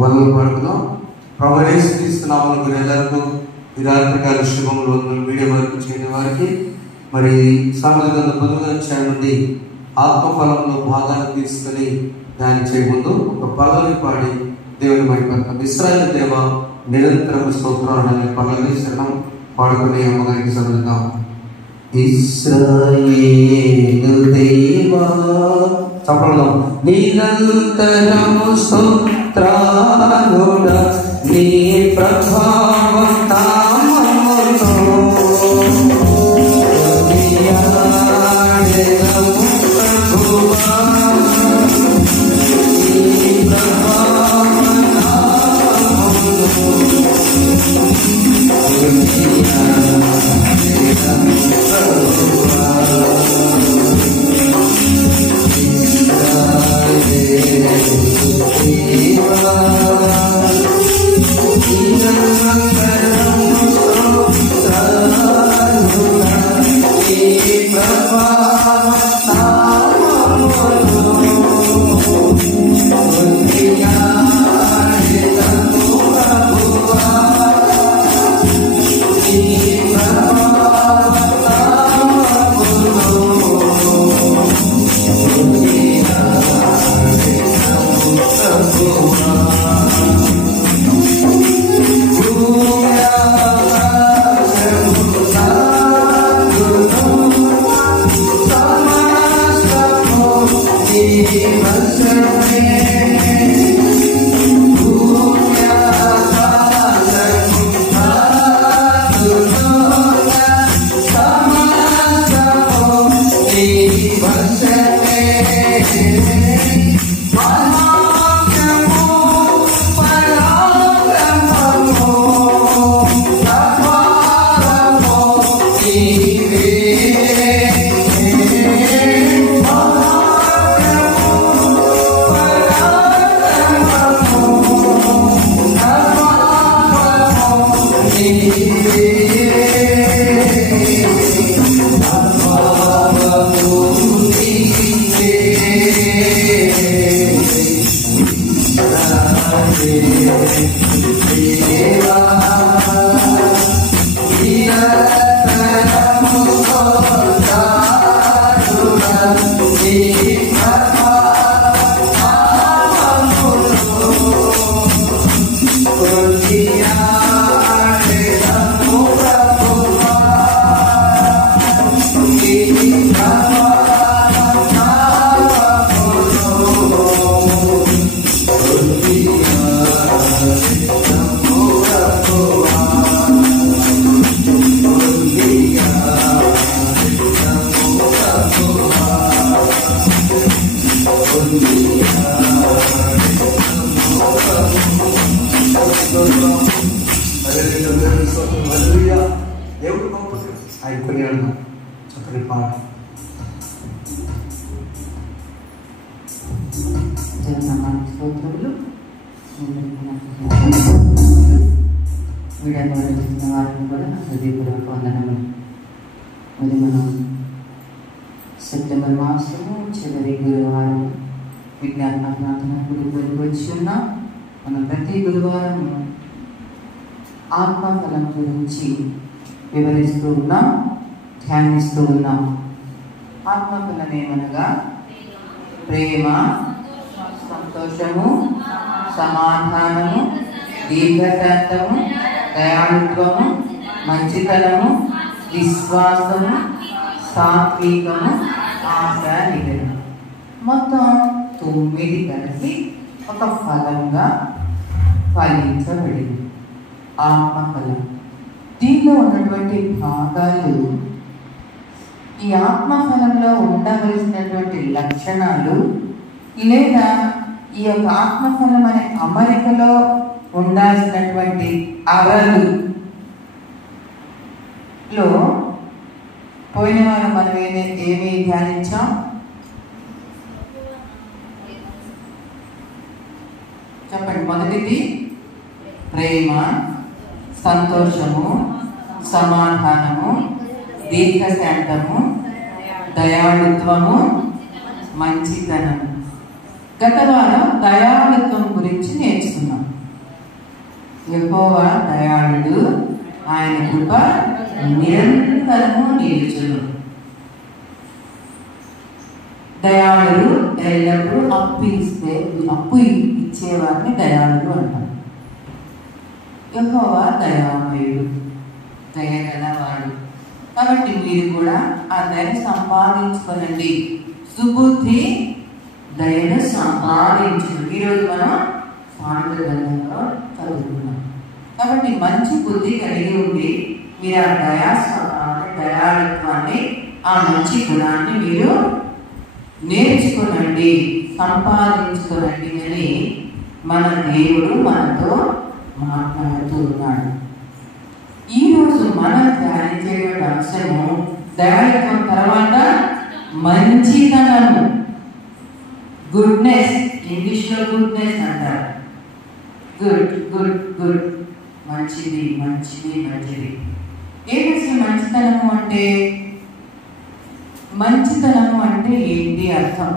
బదులు పడుతున్నాం. ప్రభువైన యేసుక్రీస్తు నామములో మీరెల్లరికూ ఈ రాత్రికాల శుభములు వీడియో వరకు చేయని వారికి మరి సామెతల గ్రంథం 19వ అధ్యాయం నుండి ఆత్మఫలంలో భాగాన్ని తీసుకొని ధ్యానం చేయముందు ఒక పల్లవి పాడి దేవుని మహిమ ఇశ్రాయేలు దేవ నిరంతరం స్తోత్రాలు పల్లవి శరణం పాడుకునే అమ్మగారికి చదువుతాం. ఇశ్రాయేలు దేవా చెప్పడం నిరంతరము స్తోత్రాలుడా నీ ప్రభావం నామముతో కొనియాడెదము ప్రభువా నీ ప్రభావం నామముతో కొనియాడెదము ప్రభువా సెప్టెంబర్ మాసము చివరి గురువారం విజ్ఞాన ప్రార్థన గుడికి వచ్చి ఉన్నాం. మనం ప్రతి గురువారం ఆత్మఫలం గురించి వివరిస్తూ ఉన్నాం, ధ్యానిస్తూ ఉన్నాం. ఆత్మఫలం ఏమనగా ప్రేమ, సంతోషము, సమాధానము, దీర్ఘశాంతము, దయాళుత్వము, మంచితనము, విశ్వాసము, సాత్వికము, ఆశ నిగ్రహం. మొత్తం 9 కలిసి ఒక ఫలంగా ఫలించబడింది ఆత్మఫలం. దీనిలో ఉన్నటువంటి భాగాలు, ఈ ఆత్మఫలంలో ఉండవలసినటువంటి లక్షణాలు లేదా ఈ యొక్క ఆత్మఫలం అనే అమరికలో ఉండాల్సినటువంటి అవరలు లో పోయిన వారం మనం ఏమి ధ్యానించాం? చెప్పండి. మొదటిది ప్రేమ, సంతోషము, సమాధానము, దీర్ఘశాంతము, దయాళుత్వము, మంచితనము. గత వారం దయాళుత్వం గురించి నేర్చుకున్నాం. యెహోవా దయాళుడు, ఆయన కృప నిరంతరము నిలుచును. దయాళుడు ఎల్లప్పుడూ అప్పు ఇచ్చేవారిని దయాళుడు అంటారు. యెహోవా దయామయుడు, దయగలవాడు. కాబట్టి మీరు కూడా ఆ దయను సంపాదించుకోనండి. సుబుద్ధి దయను సంపాదించును. ఈరోజు మనం సామెతల గ్రంథంలో చదువుకున్నాం. కాబట్టి మంచి బుద్ధి కలిగి ఉండి మీరు ఆ దయాళుత్వాన్ని, ఆ మంచి గుణాన్ని మీరు నేర్చుకోనండి, సంపాదించుకోనండి అని మన దేవుడు మనతో మాట్లాడుతూ ఉన్నాడు. ఈరోజు మనం ధ్యానించేటువంటి అంశము దయాళుత్వం తర్వాత మంచితనము, గుడ్నెస్. ఇంగ్లీష్లో గుడ్నెస్ అంటారు. గుడ్ గుడ్ గుడ్, మంచిది మంచిది మంచిది. ఏంటి మంచితనము అంటే? మంచితనము అంటే ఏంటి అర్థం?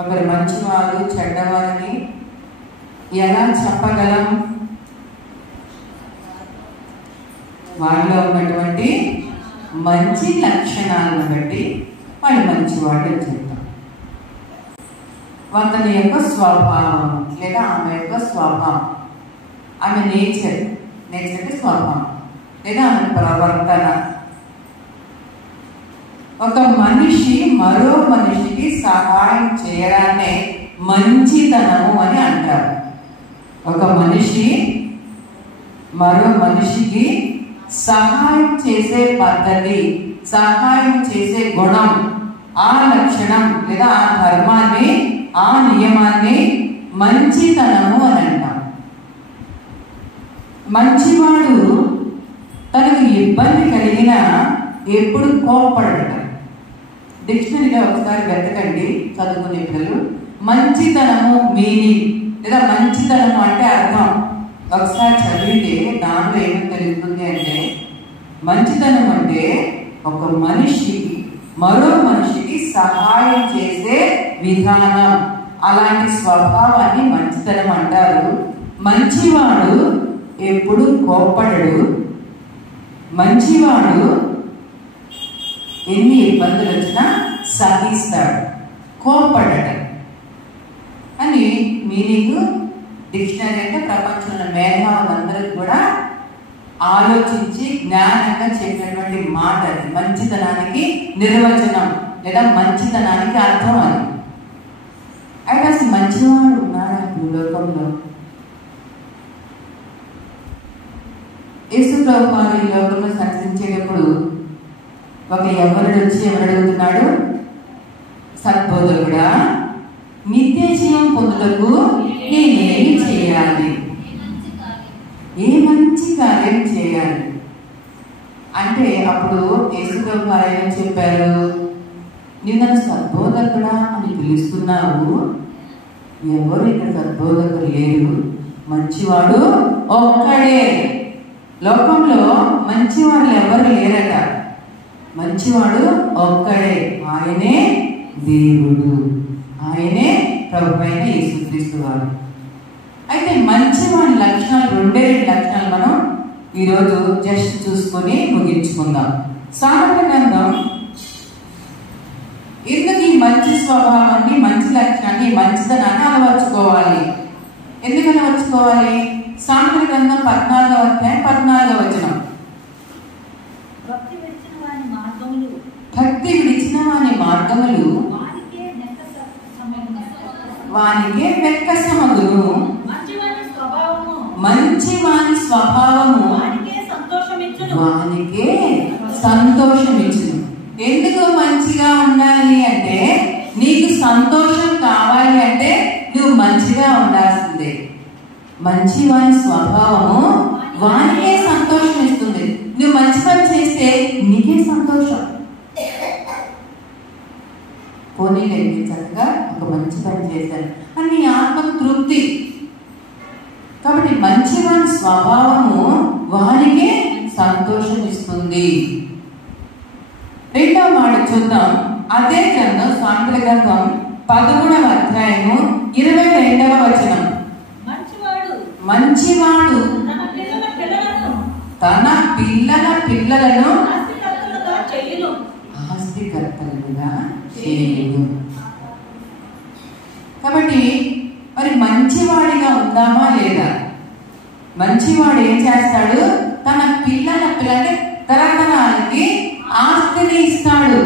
ఒకరు మంచివారు చెడ్డవారని ఎలా చెప్పగలం? వాళ్ళలో ఉన్నటువంటి మంచి లక్షణాలను బట్టి వాళ్ళు మంచివాడు అని చెప్తాం. అతని యొక్క స్వభావం లేదా ఆమె యొక్క స్వభావం, ఆమె నేచర్ అంటే స్వభావం లేదా ఆమె ప్రవర్తన. ఒక మనిషి మరో మనిషికి సహాయం చేయడాన్నే మంచితనము అని అంటారు. ఒక మనిషి మరో మనిషికి సహాయం చేసే పద్ధతి, సహాయం చేసే గుణం, ఆ లక్షణం లేదా ఆ ధర్మాన్ని, ఆ నియమాన్ని మంచితనము అని అంటాం. మంచివాడు తనకు ఇబ్బంది కలిగినా ఎప్పుడు కోపడట. డిక్షనరీలో ఒకసారి వెతకండి చదువుకునే పిల్లలు. మంచితనము మీనింగ్ లేదా మంచితనము అంటే అర్థం ఒకసారి చదివితే దాంట్లో ఏమని తెలుస్తుంది అంటే, మంచితనం అంటే ఒక మనిషి మరో మనిషికి సహాయం చేసే విధానం, అలాంటి స్వభావాన్ని మంచితనం అంటారు. మంచివాడు ఎప్పుడు కోప్పడడు. మంచివాడు ఎన్ని ఇబ్బందులు వచ్చినా సహిస్తాడు, కోప్పడడు అని మీనింగ్. డిక్షనరీ అంటే ప్రపంచంలో మేధావులందరూ కూడా ఆలోచించి జ్ఞానంగా చెప్పినటువంటి మాట అది. మంచితనానికి నిర్వచనం లేదా మంచితనానికి అర్థం అది. అయితే అసలు మంచివాడు ఉన్నారా భూలోకంలో? యేసు ప్రభువు ఈ లోకంలో సంచరించేటప్పుడు ఒక యవ్వనుడు వచ్చి ఎవరు అడుగుతున్నాడు? సద్బోధకుడా, నిత్య జీవం పొందుటకు నేనేమి చేయాలి? ఏ మంచి కార్యం చేయాలి అంటే అప్పుడు యేసు ప్రభువు ఏం చెప్పారు? నువ్వు నన్ను సద్బోధకుడా అని పిలుస్తున్నావు, ఎవరు ఇక్కడ సద్బోధకులు లేరు, మంచివాడు ఒక్కడే. లోకంలో మంచివాళ్ళు ఎవరు లేరట, మంచివాడు ఒక్కడే, ఆయనే దేవుడు, ఆయనే ప్రభువైన యేసుక్రీస్తు వారు. అయితే మంచివాడి లక్షణాలు రెండే లక్షణాలు మనం ఈరోజు జస్ట్ చూసుకొని ముగించుకుందాం. సామెతల గ్రంథం ఎందుకు ఈ మంచి స్వభావాన్ని, మంచి లక్షణాన్ని, మంచితనాన్ని అలవర్చుకోవాలి? ఎందుకు అలవర్చుకోవాలి? సామెతల గ్రంథం 14వ అధ్యాయం 14వ వచనం. భక్తి విడిచిన వాని మార్గములు వానికే వెక్కసమగును, మంచి వాని స్వభావము వానికే సంతోషమిచ్చును. ఎందుకు మంచిగా ఉండాలి అంటే, నీకు సంతోషం కావాలి అంటే నువ్వు మంచిగా ఉండాల్సిందే. మంచి వాని స్వభావము వానికే సంతోషం ఇస్తుంది. నువ్వు మంచి పని చేస్తే నీకే సంతోషం. పోనీలేండి, చక్కగా ఒక మంచి పని చేశాను అని నీ ఆత్మకు తృప్తి. కాబట్టి మంచి వాని స్వభావము వారికే సంతోషం ఇస్తుంది. రెండవ మాట చూద్దాం. అదే గ్రంథం సామెతల గ్రంథం 13వ అధ్యాయము 22వ వచనం. మంచివాడు తన పిల్లల పిల్లలను ఆస్తికర్తలుగా చేయను. కాబట్టి మరి మంచివాడిగా ఉందామా లేదా? మంచివాడు ఏం చేస్తాడు? తన పిల్లల పిల్లలకి తరతరాలకి ఆస్తిని ఇస్తాడు.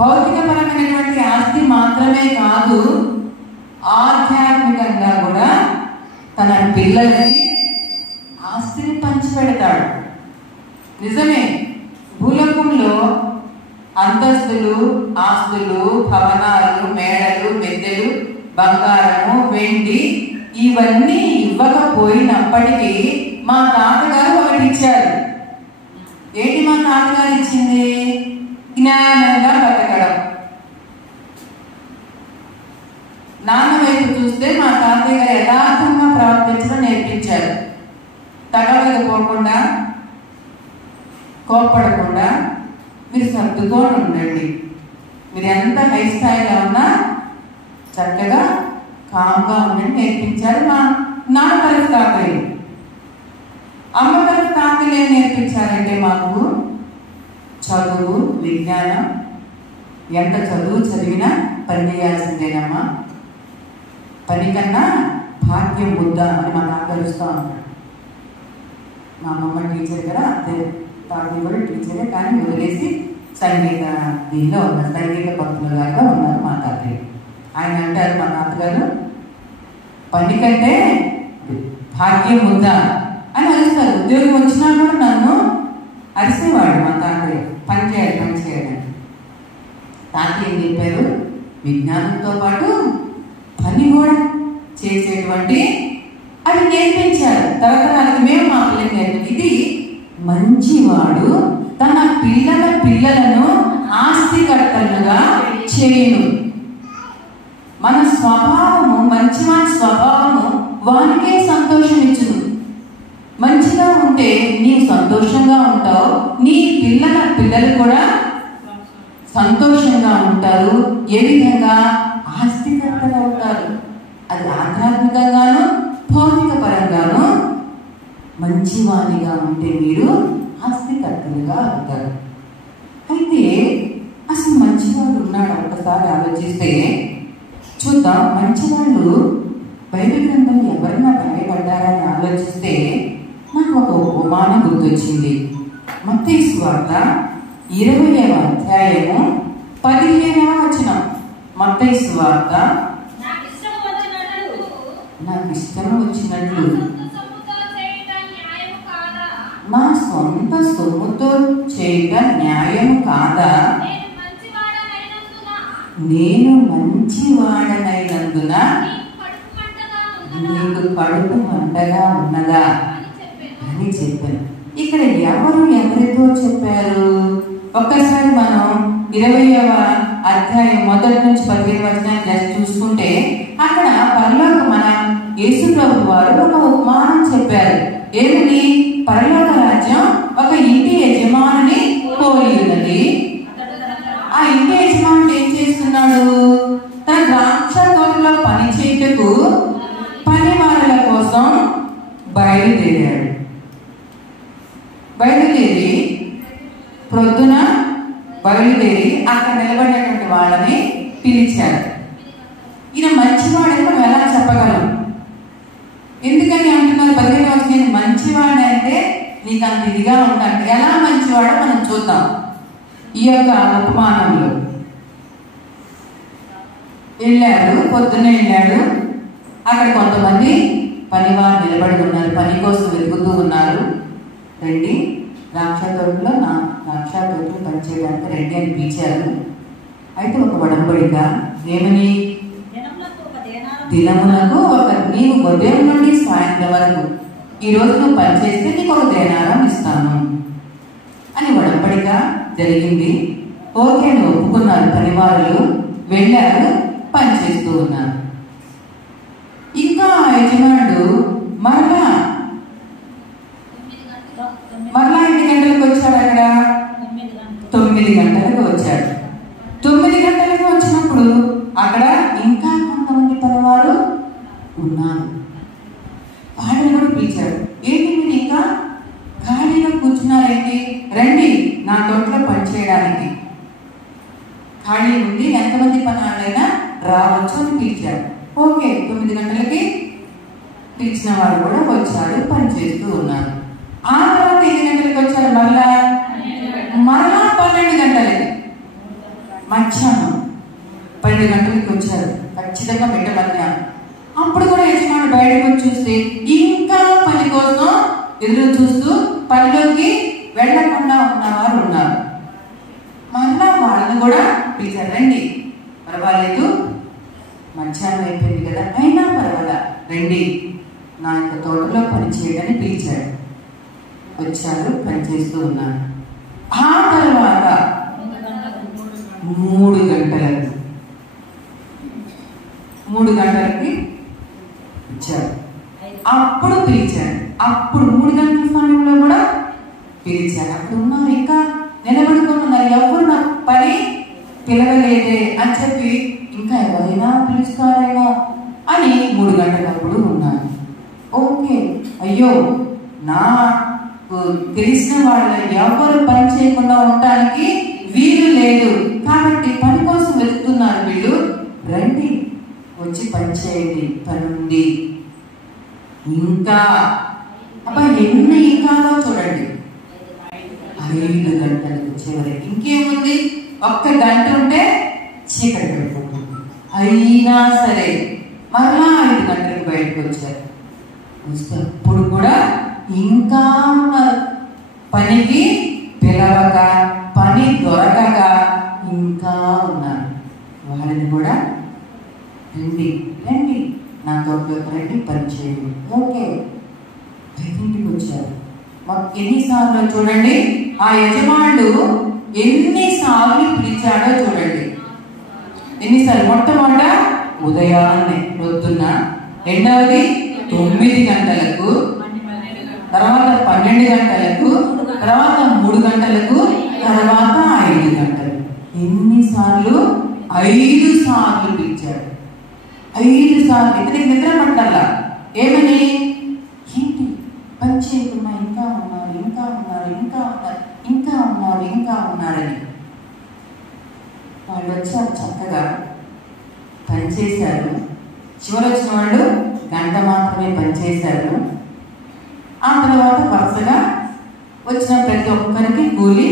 భౌతికపరమైనటువంటి ఆస్తి మాత్రమే కాదు, ఆధ్యాత్మికంగా కూడా తన పిల్లలకి ఆస్తిని పంచిపెడతాడు. నిజమే, భూలోకంలో అంతస్తులు, ఆస్తులు, భవనాలు, మేడలు, మెద్దెలు, బంగారము, వెండి ఇవన్నీ ఇవ్వకపోయినప్పటికీ మా తాతగారు ఒకటి ఇచ్చారు. ఏంటి మా తాతగారు ఇచ్చింది? జ్ఞానంగా బతకడం. నాన్న వైపు చూస్తే మా తాతయ్య గారు యథార్థంగా ప్రవర్తించడం నేర్పించారు. తగలకపోకుండా, కోప్పడకుండా మీరు సర్దుకొని ఉండండి. మీరు ఎంత హై స్థాయిలో ఉన్నా చక్కగా కామ్గా ఉండండి నేర్పించారు మా నాన్న తరఫు తాతయ్య. అమ్మ తరఫు తాతయ్యలు ఏం నేర్పించారంటే మాకు చదువు, విజ్ఞానం, ఎంత చదువు చదివినా పని చేయాల్సిందేనమ్మా, పని కన్నా భాగ్యం ముద్ద అని మా తాత తెలుస్తూ ఉంటాడు. మా అమ్మమ్మ టీచర్ కదా, అంతే తాతయ్య కూడా టీచరే, కానీ వదిలేసి సంగీత దీనిలో ఉన్నారు, సంగీత పంతులుగా ఉన్నారు మా తాతయ్య. ఆయన అంటారు మా తాతగారు, పని కంటే భాగ్యం ముద్ద అని అరుస్తారు. ఉద్యోగం వచ్చినా కూడా నన్ను అరిసేవాడు మా తాతయ్య, పని చేయాలి పని చేయాలని. తాతయ్య ఏం చెప్పారు? విజ్ఞానంతో పాటు పని కూడా చేసేటువంటి అది నేర్పించారు. తరతరాలకి మేము మా పిల్లలకి నేర్పించారు. ఇది మంచివాడు తన పిల్లల పిల్లలను ఆస్తికర్తలుగా చేయను. మన స్వభావము, మంచివాడి స్వభావము వానికే సంతోషం ఇచ్చును. మంచిగా ఉంటే నీవు సంతోషంగా ఉంటావు, నీ పిల్లల పిల్లలు కూడా సంతోషంగా ఉంటారు. ఏ విధంగా? ఆస్తికర్తలు అవుతారు. అది ఆధ్యాత్మికంగాను భౌతిక పరంగాను మంచివాడిగా ఉంటే మీరు ఆస్తికర్తలుగా అవుతారు. అయితే అసలు మంచివాడు ఉన్నాడు ఒక్కసారి ఆలోచిస్తే చూద్దాం. మంచివాళ్ళు బైబిల్ గ్రంథం ఎవరైనా రాయబడ్డారని ఆలోచిస్తే నాకు ఒక ఉపమానం గుర్తొచ్చింది. మత్తయి సువార్త 20వ అధ్యాయము 15వ వచనం. మత్తయి సువార్త నాకు ఇష్టం వచ్చినట్లు నా సొంత సొమ్ముతో చేయటం న్యాయము కాదా? నేను మంచివాడనైనందున నీకు కడుపు మంటగా ఉన్నదా అని చెప్పాను. ఇక్కడ ఎవరు ఎవరితో చెప్పారు? ఒక్కసారి మనం 20వ అధ్యాయం 1 నుంచి 15 వచనాలు చూసుకుంటే అక్కడ పరలోక మన యేసు ప్రభు వారు ఒక ఉపమానం చెప్పారు. ఏమిటి? పరలోక రాజ్యం ఒక ఇంటి యజమానుని పోలి ఉన్నది. ఆ ఇంటి యజమానుడు ఏం చేస్తున్నాడు? తన ద్రాక్ష తోటలో పని చేయుటకు పనివారుల కోసం బయలుదేరాడు. బయలుదేరి ప్రొద్దున బయలుదేరి అక్కడ నిలబడినటువంటి వాళ్ళని పిలిచారు. ఈయన మంచివాడని మనం ఎలా చెప్పగలం? ఎందుకని అంటున్నారు? 15వ వచనం, నేను మంచివాడు అంటే నీకు అంత ఇదిగా ఉంటాను. ఎలా మంచివాడో మనం చూద్దాం ఈ యొక్క ఉపమానంలో. వెళ్ళాడు, పొద్దున్నే వెళ్ళాడు. అక్కడ కొంతమంది పనివారు నిలబడి ఉన్నారు, పని కోసం వెతుకుతూ ఉన్నారు. రండి, ద్రాక్ష తోటలో పనిచేయడానికి రండి అని పిలిచారు. అయితే ఒక వడంబడిక ఏమని? దినమునకు నీవు ఉదయం నుండి సాయంత్రం వరకు ఈ రోజు నువ్వు పనిచేస్తే నీకు ఒక దేనారం ఇస్తాను అని వడంబడిక జరిగింది. ఓకే అని ఒప్పుకున్నారు. పనివారులు వెళ్ళారు, పని చేస్తూ ఉన్నారు. ఇంకా యజమానుడు మరలా ఎన్ని గంటలకు వచ్చాడు? అక్కడ 9 గంటలకు వచ్చాడు. 9 గంటలకు వచ్చినప్పుడు అక్కడ ఇంకా కొంతమంది పనివారు ఉన్నారు. పిలిచాడు. ఏంటి మీరు ఇంకా ఖాళీగా కూర్చున్నారేంటి, రండి నా తోటలో పనిచేయడానికి, ఖాళీ ఉంది, ఎంతమంది పనులైనా రావచ్చు అని పిలిచాడు. ఓకే, 9 గంటలకి పిలిచిన వారు కూడా వచ్చారు, పనిచేస్తూ ఉన్నారు. ఆ తర్వాత ఎన్ని గంటలకి వచ్చారు? మరలా 12 గంటలకి, మధ్యాహ్నం 12 గంటలకి వచ్చారు. ఖచ్చితంగా బిడ్డ మధ్యాహ్నం. అప్పుడు కూడా యజమానుడు బయటకు వచ్చి చూస్తే ఇంకా పని కోసం ఎదురు చూస్తూ పనిలోకి వెళ్లకుండా ఉన్నవారు ఉన్నారు. మళ్ళా వాళ్ళని కూడా పిలిచారు, రండి పర్వాలేదు, మధ్యాహ్నం అయిపోయింది కదా, అయినా పర్వాలా రండి నా యొక్క తోటలో పని చేయడని పిలిచాడు. వచ్చారు, పనిచేస్తూ ఉన్నారు. ఆ తర్వాత 3 గంటలకి వచ్చారు. అప్పుడు పిలిచాడు. అప్పుడు 3 గంటల సమయంలో కూడా పిలిచాడు. అప్పుడు ఉన్నారు, ఇంకా నిలబడుకొని ఉన్నారు, ఎవరు నా పని పిలవలేదే అని చెప్పి ఇంకా ఎవరైనా పిలుస్తారేమో అని 3 గంటలప్పుడు ఉన్నారు. ఓకే, అయ్యో నాకు తెలిసిన వాళ్ళు ఎవరు పని చేయకుండా ఉండటానికి వీలు లేదు కాబట్టి పని కోసం వెతుకుతున్నారు వీళ్ళు, రండి వచ్చి పని చేయండి, పని ఉంది. ఇంకా అబ్బా ఎన్ని ఇంకాలో చూడండి, 5 గంటలకు వచ్చేవరకు ఇంకేముంది, 1 గంట ఉంటే చీకటి పడిపోతుంది. అయినా సరే మరలా 5 గంటలకు బయటకు వచ్చారు. అప్పుడు కూడా ఇంకా ఉన్నారు, పనికి పిలవక, పని దొరకక ఇంకా ఉన్నారు. వాళ్ళని కూడా రండి రండి నా తోటలోకి రండి, పని చేయండి. ఓకే, 5ంటికి వచ్చారు. మాకు ఎన్నిసార్లు చూడండి, ఆ యజమానుడు ఎన్నిసార్లు పిలిచాడో చూడండి. ఎన్నిసార్లు? మొట్టమొదట ఉదయాన్నే పొద్దున్న, రెండవది 9 గంటలకు, తర్వాత 12 గంటలకు, తర్వాత 3 గంటలకు, తర్వాత 5 గంటలకు. ఎన్నిసార్లు? 5 సార్లు పిలిచాడు. 5 సార్లు. ఇతనికి నిద్ర పట్టాల. ఏమని? ఏంటి పని చేయకుండా ఇంకా ఉన్నారు, ఇంకా ఉన్నారు, ఇంకా ఉన్నారు, ఇంకా ఉన్నారు, ఇంకా ఉన్నారని. వాళ్ళు వచ్చారు, చక్కగా పనిచేశారు. చివరి వచ్చిన వాళ్ళు గంట మాత్రమే పనిచేశారు. ఆ తర్వాత వరుసగా వచ్చిన ప్రతి ఒక్కరికి కూలి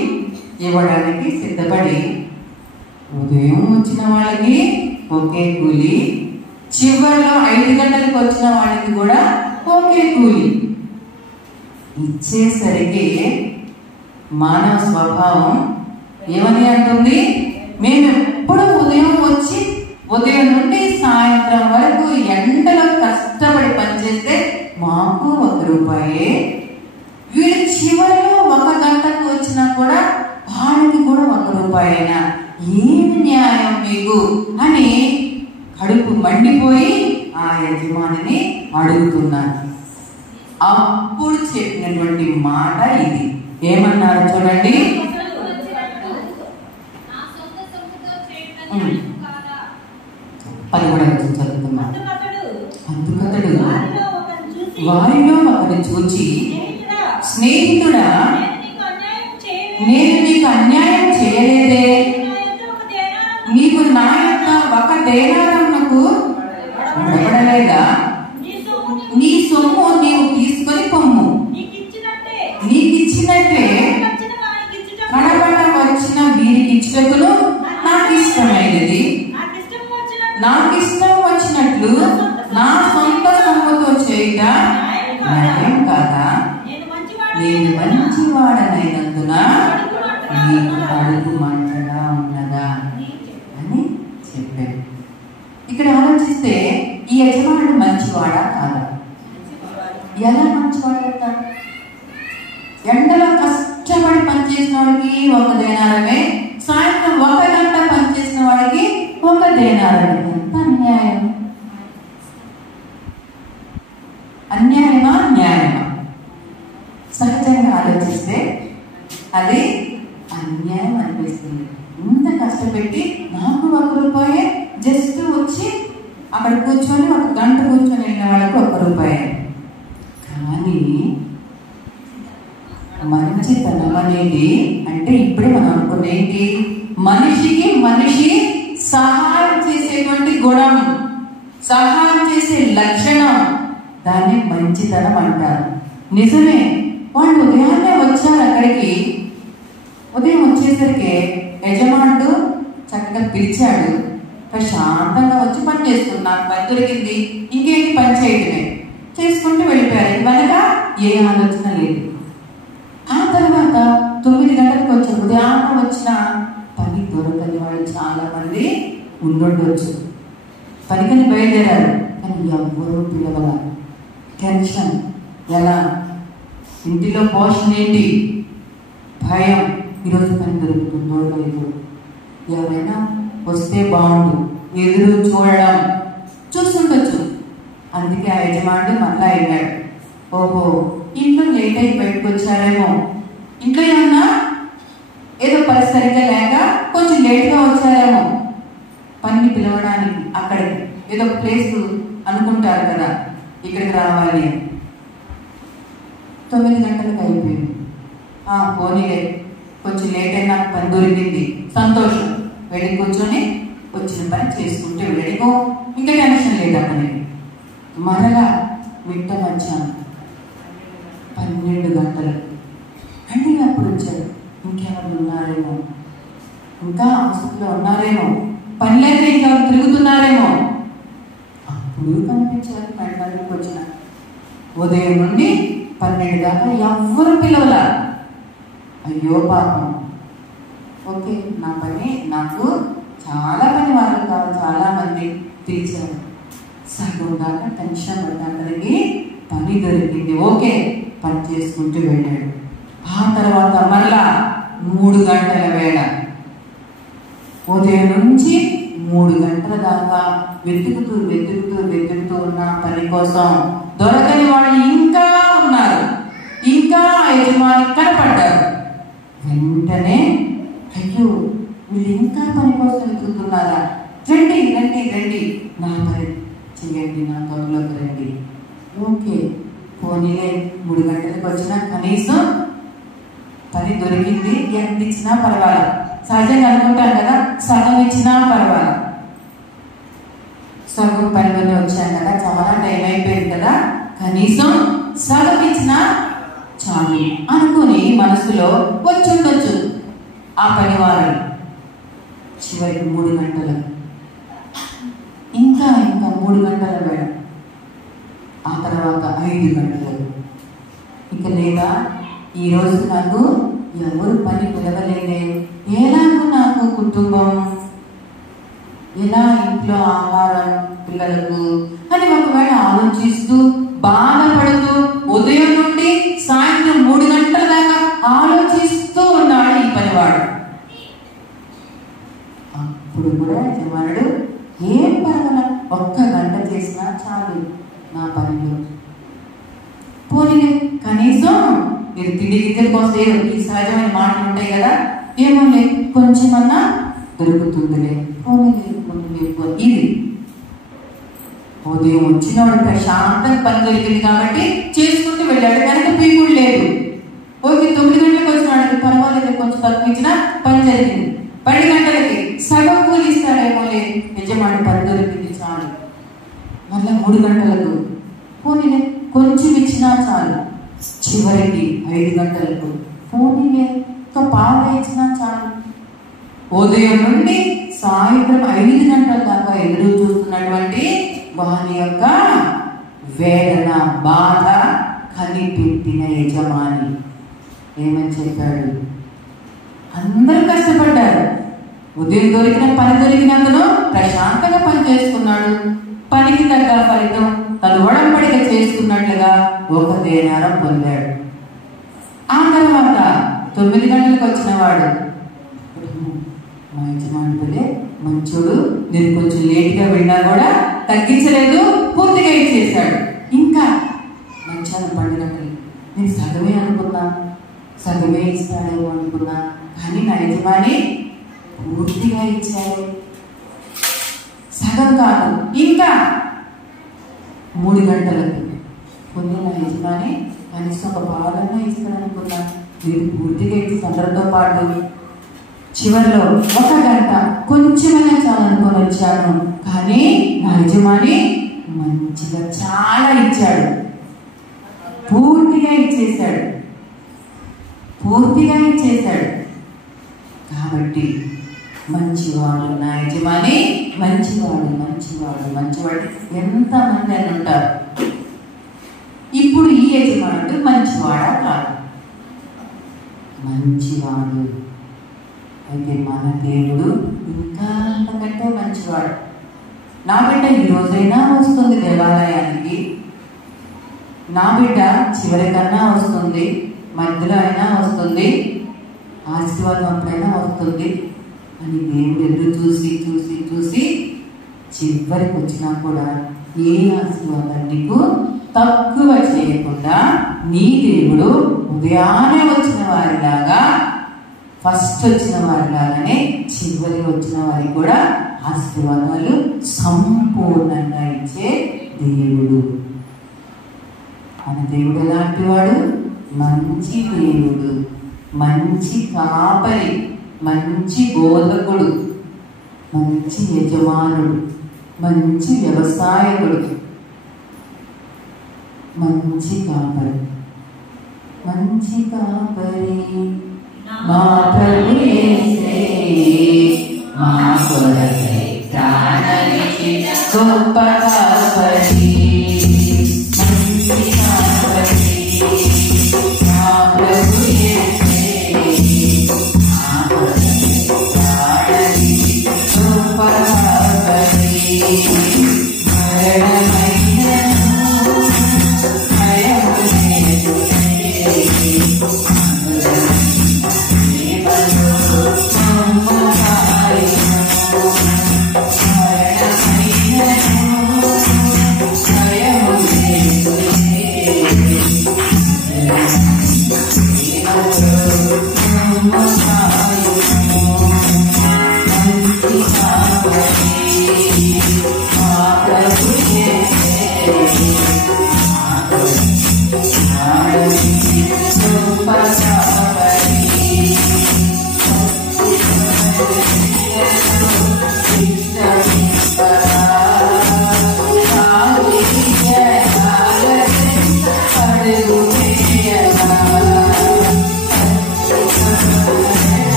ఇవ్వడానికి సిద్ధపడి, ఉదయం వచ్చిన వాళ్ళకి ఒకే కూలి, చివరిలో 5 గంటలకు వచ్చిన వాళ్ళకి కూడా ఒకే కూలి ఇచ్చేసరికి మానవ స్వభావం ఏమని అంటుంది? మేము ఎప్పుడు ఉదయం నుండి సాయంత్రం వరకు ఎండలో కష్టపడి పనిచేస్తే మాకు 1 రూపాయే, వీళ్ళు చివరిలో 1 గంటకు వచ్చినా కూడా వాళ్ళకి కూడా 1 రూపాయేనా, ఏమి న్యాయం మీకు అని కడుపు మండిపోయి ఆ యజమానిని అడుగుతున్నారు. అప్పుడు చెప్పినటువంటి మాట ఇది. ఏమన్నారు చూడండి, 11వ చదువుతున్నా. అందుకతడు వారిలో ఒకరు చూచి, స్నేహితుడా నేను నీకు అన్యాయం చేయలేదే, నీకు నా యొక్క 1 దేనారమునకు ఇవ్వడలేదా, నీ సొమ్ము నీవు తీసుకొని పొమ్ము, నీకు ఇచ్చినట్టే కడపడ వచ్చిన వీరికి ఇచ్చుటకును నాకు ఇష్టమైనది, నాకు ఇష్టం వచ్చినట్లు నా సొంత సొమ్ముతో చేయుట న్యాయం కాదా, నేను మంచివాడనైనందున నీకు అడుగు మంటగా ఉన్నదా అని చెప్పాడు. ఇక్కడ ఆలోచిస్తే ఈ యజమానుడు మంచివాడా కాదా? ఎలా మంచివాడవుతాడు? ఎండలో కష్టపడి పనిచేసిన వాడికి 1 దేనారమే, సాయంత్రం 1 గంట పనిచేసిన వాడికి 1 దేనారమే. ఎంత అన్యాయం! అన్యాయమా న్యాయమా? సహజంగా ఆలోచిస్తే అది అన్యాయం అనిపిస్తుంది. ఇంత కష్టపెట్టి నాకు 1 రూపాయే, జస్ట్ వచ్చి అక్కడ కూర్చొని 1 గంట కూర్చొని వెళ్ళిన వాళ్ళకు 1 రూపాయే. కానీ మనిషికి మనిషి సహాయం చేసేటువంటి గుణం, సహాయం చేసే లక్షణం, దాన్ని మంచితనం అంటారు. నిజమే, వాళ్ళు ఉదయాన్నే వచ్చారు అక్కడికి. ఉదయం వచ్చేసరికి యజమానుడు చక్కగా పిలిచాడు. ప్రశాంతంగా వచ్చి పని చేస్తున్నారు. పని దొరికింది, ఇంకేంటి పని చేయడమే, చేసుకుంటూ వెళ్ళిపోయారు. వెనక ఏ ఆలోచన లేదు. ఆ తర్వాత 9 గంటలకు వచ్చారు. ఉదయాన్నే వచ్చిన పని దొరకని వాళ్ళు చాలా మంది ఉండొచ్చు. పనికని బయలుదేరారు, కానీ ఎవ్వరూ పిలవల. టెన్షన్, ఎలా, ఇంటిలో పోషణ ఏంటి, భయం, ఈరోజు పని దొరుకుతుందో లేదు, ఎవరైనా వస్తే బాగుండు, ఎదురు చూడడం, చూస్తుండొచ్చు. అందుకే ఆ యజమానుడు మళ్ళా వెళ్ళాడు. ఓహో, ఇంట్లో లేట్ అయి బయటకు వచ్చారేమో, ఇంట్లో ఏమన్నా ఏదో పరిస్థితిగా లేక కొంచెం లేట్గా వచ్చారేమో పని పిలవడానికి. అక్కడికి ఏదో ప్లేస్ అనుకుంటారు కదా, ఇక్కడికి రావాలి. 9 గంటలకు అయిపోయింది. పోనీలే, కొంచెం లేట్ అయినా పని దొరికింది, సంతోషం. వెళ్ళి కూర్చొని వచ్చిన పని చేసుకుంటే వెళ్ళిపో, ఇంకా టెన్షన్ లేదు అతనికి. మరలా మిట్ట మధ్యాహ్నం 12 గంటలు అంటే అప్పుడు వచ్చాడు. ఇంకెవరు ఉన్నారేమో, ఇంకా ఆసుపత్రిలో ఉన్నారేమో, పని లేక ఇంకెవరు తిరుగుతున్నారేమో. అప్పుడు కనిపించారు. 12కి వచ్చిన ఉదయం నుండి 12 దాకా ఎవ్వరు పిలవలా. అయ్యో పాపం, ఓకే, నా పని, నాకు చాలా పని వాళ్ళు కావాలి, చాలా మంది పిలిచారు. సగం దాకా టెన్షన్ పడ్డానికి పని దొరికింది. ఓకే, పని చేసుకుంటూ వెళ్ళాడు. ఆ తర్వాత మళ్ళా 3 గంటల వేళ, ఉదయం నుంచి 3 గంటల దాకా వెతుకుతూ వెతుకుతూ వెతుకుతూ ఉన్న పని కోసం దొరకని వాళ్ళు ఇంకా ఉన్నారు. ఇంకా యజమాని కనపడ్డారు. వెంటనే, అయ్యో, వీళ్ళు ఇంకా పని కోసం వెతుకుతున్నారా, రండి రండి రండి, నా పని చెయ్యండి, నా పనిలోకి రండి. ఓకే, పోనీలే, 3 గంటలకు వచ్చినా కనీసం పని దొరికింది. ఎంత ఇచ్చినా పర్వాలేదు, సహజంగా అనుకుంటాం కదా, సగం ఇచ్చినా పర్వాలేదు. సగం పనిలోనే వచ్చాం కదా, చాలా టైం అయిపోయింది కదా, కనీసం సగం ఇచ్చినా చాలు అనుకుని మనసులో వచ్చి ఉండొచ్చు ఆ పనివారు. చివరికి 3 గంటలు, ఇంకా 3 గంటల వేళ, ఆ తర్వాత 5 గంటలు. ఇక లేదా, ఈరోజు నాకు ఎవరు పని పిలవలేదే, ఎలాగో నాకు కుటుంబం, ఎలా ఇంట్లో ఆహారం పిల్లలకు అని ఒకవేళ ఆలోచిస్తూ బాధపడుతూ ఉదయం నుండి సాయంత్రం 3 గంటల దాకా ఆలోచిస్తూ ఉన్నాడు ఈ పనివాడు. అప్పుడు కూడా యజమానుడు, ఏం పర్వాల, 1 గంట చేసినా చాలు నా పనిలో, పోనీ కనీసం మీరు తిండి గిద్దరి కోసం ఈ సహజమైన మాటలు ఉంటాయి కదా, ఏమోలే కొంచెమన్నా దొరుకుతుందిలే, ఇది ఉదయం వచ్చినవాడు ప్రశాంతంగా పని దొరికింది కాబట్టి చేసుకుంటూ వెళ్ళాడు. వెనక పీకుడు లేదు. ఓకే, 9 గంటలకు వచ్చినాడు, పర్వాలేదు, కొంచెం తక్కువించినా పని జరిగింది. 10 గంటలకి సగం కూలి ఇస్తాడేమో, లేదు, యజమాని పని దొరికింది చాలు. మళ్ళీ 3 గంటలకు పోనీలే, కొంచెం ఇచ్చినా చాలు. చివరికి 5 గంటలకు పోనీలే, ఒక పాలు ఇచ్చినా చాలు. ఉదయం నుండి సాయంత్రం 5 గంటల దాకా ఎదురు చూస్తున్నటువంటి వారి యొక్క వేదన, బాధ కనిపెట్టిన యజమాని ఏమని చెప్పాడు? అందరూ కష్టపడ్డారు. ఉదయం దొరికిన పని దొరికినందున ప్రశాంతంగా పని చేసుకున్నాడు. పనికి తగ్గ ఫలితం తను ఒడంబడిక చేసుకున్నట్లుగా 1 దేనారం పొందాడు. ఆ తర్వాత 9 గంటలకు వచ్చిన వాడు, మా యజమానులే మంచోడు, నేను కొంచెం లేట్గా వెళ్ళినా కూడా తగ్గించలేదు, పూర్తిగా ఇచ్చేశాడు. ఇంకా మధ్యాహ్నం 12 గంటలు, నేను సగమే అనుకున్నా, సగమే ఇస్తాడేమో అనుకున్నా, కానీ నా యజమాని పూర్తిగా ఇచ్చాడు. సగం కాదు, ఇంకా 3 గంటలకు కొన్ని నా యజమాని కనీసం ఒక పాలన్నా ఇస్తాడనుకున్నా, మీరు పూర్తిగా ఇచ్చి అందరితో పాటు చివరిలో 1 గంట కొంచెమైనా చాలనుకొని వచ్చాను, కానీ నా యజమాని మంచిగా చాలా ఇచ్చాడు, పూర్తిగా ఇచ్చేశాడు. కాబట్టి మంచివాడు నా యజమాని, మంచివాడు ఎంతమంది అని ఉంటారు. ఇప్పుడు ఈ యజమానుడు మంచివాడా కాదు? మంచివాడు. అయితే మన దేవుడు ఇంకా అంతకంటే మంచివాడు. నా బిడ్డ ఈ రోజైనా వస్తుంది దేవాలయానికి, నా బిడ్డ చివరికన్నా వస్తుంది, మధ్యలో అయినా వస్తుంది, ఆశీర్వాదం అప్పుడైనా వస్తుంది అని దేవుడు ఎదురు చూసి చివరికి వచ్చినా కూడా ఏ ఆశీర్వాదం నీకు తక్కువ చేయకుండా నీ దేవుడు ఉదయాన్నే వచ్చిన వారిలాగా, ఫస్ట్ వచ్చిన వారిలాగానే చివరి వచ్చిన వారికి కూడా ఆశీర్వాదాలు సంపూర్ణంగా ఇచ్చే దేవుడు. మన దేవుడు ఎలాంటి వాడు? మంచి దేవుడు, మంచి కాపరి, మంచి బోధకుడు, మంచి యజమానుడు, మంచి వ్యవసాయకుడు, మంచి కాపరి మా ప్రభు యేసే, మా కొరకై ప్రాణమిచ్చిన గొప్ప కాపరి, మంచి కాపరి, మా ప్రభు యేసే, మా కొరకై ప్రాణమిచ్చిన గొప్ప కాపరి.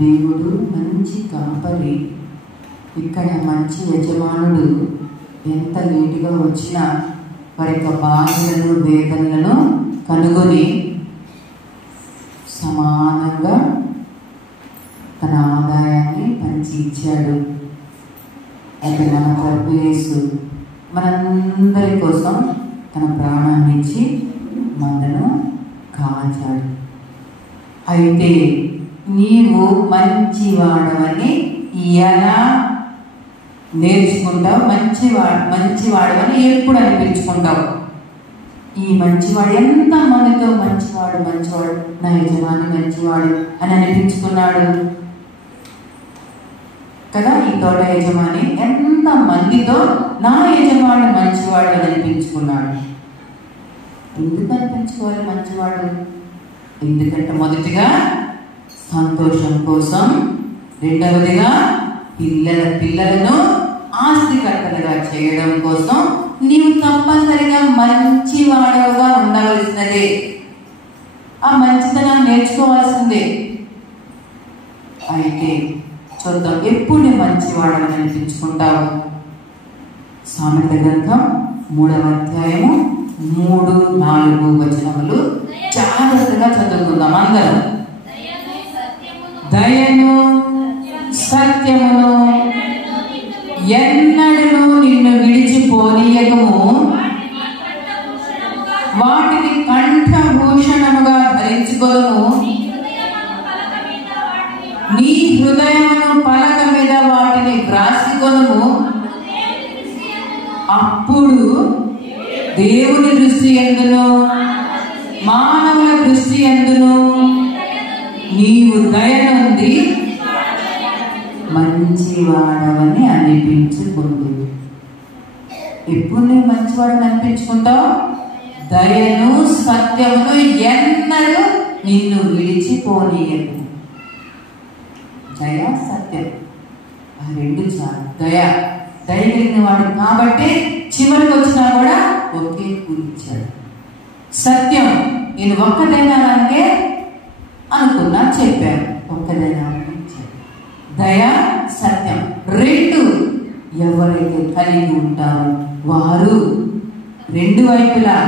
దేవుడు మంచి కాపరి. ఇక్కడ మంచి యజమానుడు ఎంత లేటుగా వచ్చినా వారి యొక్క బాధలను వేదనలను కనుగొని సమానంగా తన ఆదాయాన్ని పంచి ఇచ్చాడు. అయితే మన ప్రభు యేసు మనందరి కోసం తన ప్రాణాన్ని ఇచ్చి మనను కాచాడు. అయితే నీవు మంచివాడవని ఎలా నేర్చుకుంటావు? మంచివాడవని ఎప్పుడు అనిపించుకుంటావు? ఈ మంచివాడు ఎంత మందితో మంచివాడు నా యజమాని మంచివాడు అని అనిపించుకున్నాడు కదా. ఈ తోట యజమాని ఎంత మందితో నా యజమాని మంచివాడు అని అనిపించుకున్నాడు. ఎందుకు అనిపించుకోవాలి మంచివాడు? ఎందుకంటే మొదటిగా సంతోషం కోసం, రెండవదిగా పిల్లలను ఆస్తికర్తలుగా చేయడం కోసం నీవు తప్పనిసరిగా మంచి వాడవుగా ఉండవలసినదే. ఆ మంచితనాన్ని నేర్చుకోవాల్సిందే. అయితే చూద్దాం, ఎప్పుడు నువ్వు మంచివాడని అనిపించుకుంటావు? సామెత గ్రంథం 3వ అధ్యాయము 3-4 వచనములు జాగ్రత్తగా చదువుకుందాం అందరం. దయను సత్యమును ఎన్నడూ నిన్ను విడిచిపోనీయకము, వాటిని కంఠభూషణముగా ధరించుకొనుము, నీ హృదయమును పలక మీద వాటిని వ్రాసికొనుము. అప్పుడు దేవుని దృష్టి యందును మానవుల దృష్టి యందును నీవు దయనుంది మంచివాడవని అనిపించుకుంది. ఎప్పుడు నువ్వు మంచివాడని అనిపించుకుంటావు? దయను సత్యమును ఎన్నడూ నిన్ను విడిచిపోనీయదు. దయ సత్యం ఆ రెండు చాలు. దయ కలిగిన వాడు కాబట్టి చివరికి వచ్చినా కూడా ఒకే కూర్చాడు. సత్యం నేను ఒక్కదైనా అంటే అనుకున్నా, చెప్పాను, ఒక్కదైనా అనిపించాడు. దయ సత్యం రెండు ఎవరైతే కలిగి ఉంటారో వారు రెండు వైపులా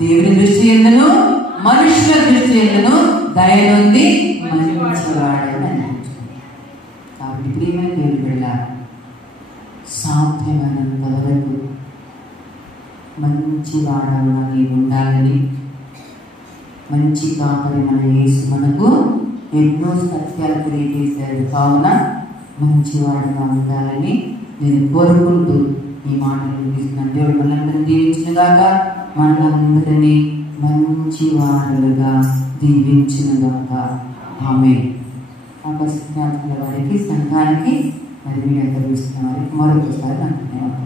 దేవుని దృష్టి యందును మనుషుల దృష్టి యందును దయనుంది మంచివాడని అనిపించాడు. కాబట్టి ప్రియమైన దేవుని బిడ్డలారా, సాధ్యమైనంత వరకు మంచివాడగా నీవు ఉండాలని, మంచి కాపరి మన యేసు మనకు ఎన్నో సత్యాలు తెలియజేశారు. కావున మంచివాడుగా ఉండాలని నేను కోరుకుంటూ ఈ మాటలు ముగిస్తున్నాను. దేవుడు మనందరినీ దీవించునుగాక, మనందరినీ మంచివారులుగా దీవించునుగాక. ఆమేన్. ఆకస్మిక వారికి సంఘానికి మరి మీ అంతరిస్తున్న వారికి మరొకసారి నాకు ధన్యవాదాలు.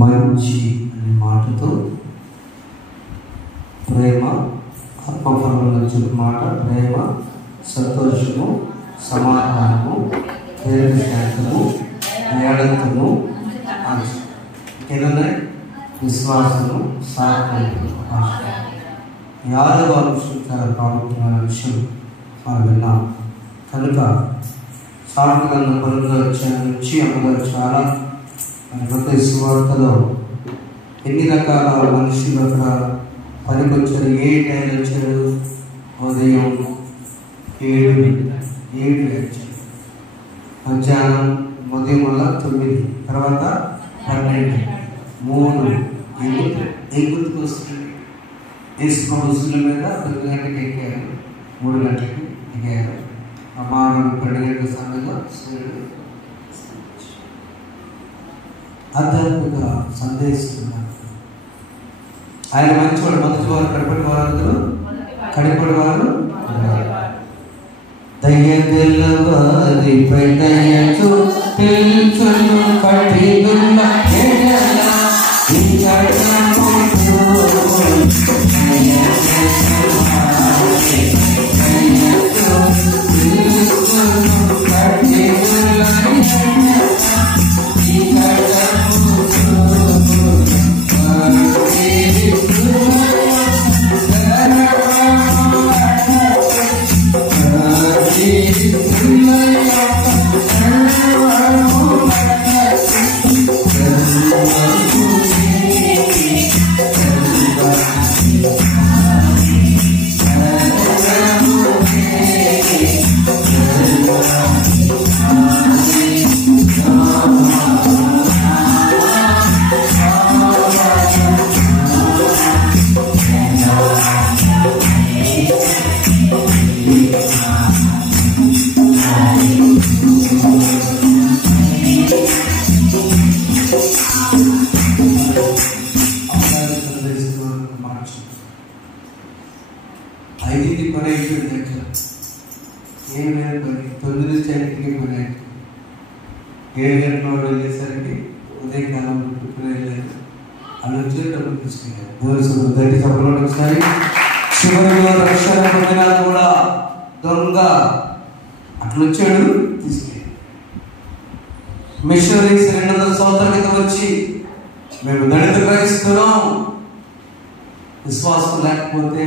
మంచి అనే మాటతో ప్రేమ, ఆత్మఫలంలో చెప్పే మాట ప్రేమ, సంతోషము, సమాధానము, దీర్ఘశాంతము, దయాళత్వము, ఏదన్నాయి విశ్వాసము, సాత్వికము, ఆశ. 5వ అంశం చాలా ప్రాముఖ్యమైన విషయం మనం విన్నాం. కనుక సామెత గ్రంథం 8వ అధ్యాయం నుంచి అమ్మగారు చాలా మన సువార్తలో ఎన్ని రకాల మనుషులు అక్కడ పనికొచ్చారు. ఏ టైం వచ్చాడు? ఉదయం 7 వచ్చాడు, మధ్యాహ్నం ఉదయం వల్ల 9, తర్వాత 12, 3 ఎగుర్తుకు వస్తుంది. ఇసుక బస్సుల మీద 9 గంటలకు ఎక్కారు, 3 గంటలకు ఎక్కారు. అమ్మాను 12 గంటల సమయంలో సూర్యుడు ఆధ్యాత్మిక సందేశిస్తున్నారు. ఆయన మంచివాడు. మొదటి వారు కడపటి వారు, అందరూ కడపటి వారు. దయ్యగలవారిపై దయచు తెలుచును కఠినుల ఎడల చివరిలో రక్షణ పొందినా కూడా దొంగ అట్లా వచ్చాడు, తీసుకెళ్ళి మిషనరీస్ 200 సంవత్సరాల క్రితం వచ్చి మేము దళిత క్రైస్తున్నాం, విశ్వాసం లేకపోతే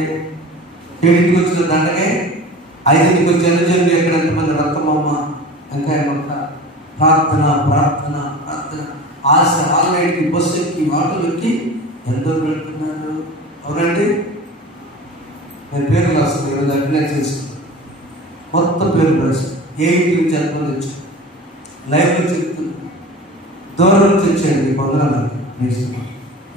7కి వచ్చిన దండగే 5కి వచ్చి అనుజనులు ఎక్కడ ఎంతమంది రక్తమమ్మ వెంకాయ మొక్క ప్రార్థన ప్రార్థన ప్రార్థన ఆశ ఆల్రెడీ బస్సు ఎక్కి ఆటోలు ఎక్కి ఎంతో పెడుతున్నారు. అవునండి, నేను పేరు రాస్తాను, ఈరోజు అటెండెన్స్ చేసుకున్నాను, మొత్తం పేరు రాస్తాను. 8 నుంచి ఎంతమంది వచ్చారు, లైవ్లో చెప్తున్నాను. దూరం నుంచి వచ్చాడు, పొందనాలి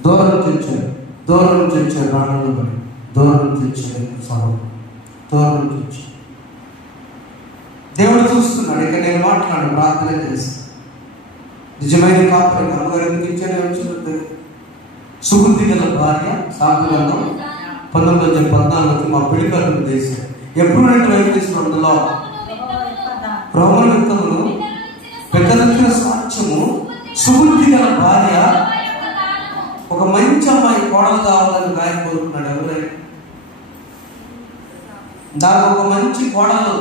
దూరం నుంచి వచ్చారు, దూరం నుంచి వచ్చారు, రాళ్ళలో పడి దూరం నుంచి వచ్చాడు, సభ దూరం నుంచి వచ్చాడు. దేవుడు చూస్తున్నాడు. ఇక నేను మాట్లాడు, ప్రార్థన చేస్తాను. నిజమైన కాపురం అమ్మగారు ఎందుకు ఇచ్చాడు? సుబుద్ధి గల భార్య సాగులను 1914 మా పెళ్లికారులు చేశారు. ఎప్పుడు వెంకటేశ్వరుడులో బ్రహ్మను పెద్దలకిన సాక్ష్యము, సుబుద్ధి గల భార్య, ఒక మంచి అమ్మాయి కోడలు కావాలని ఆయన కోరుకున్నాడు. ఎవరైనా నాకు ఒక మంచి కోడలు,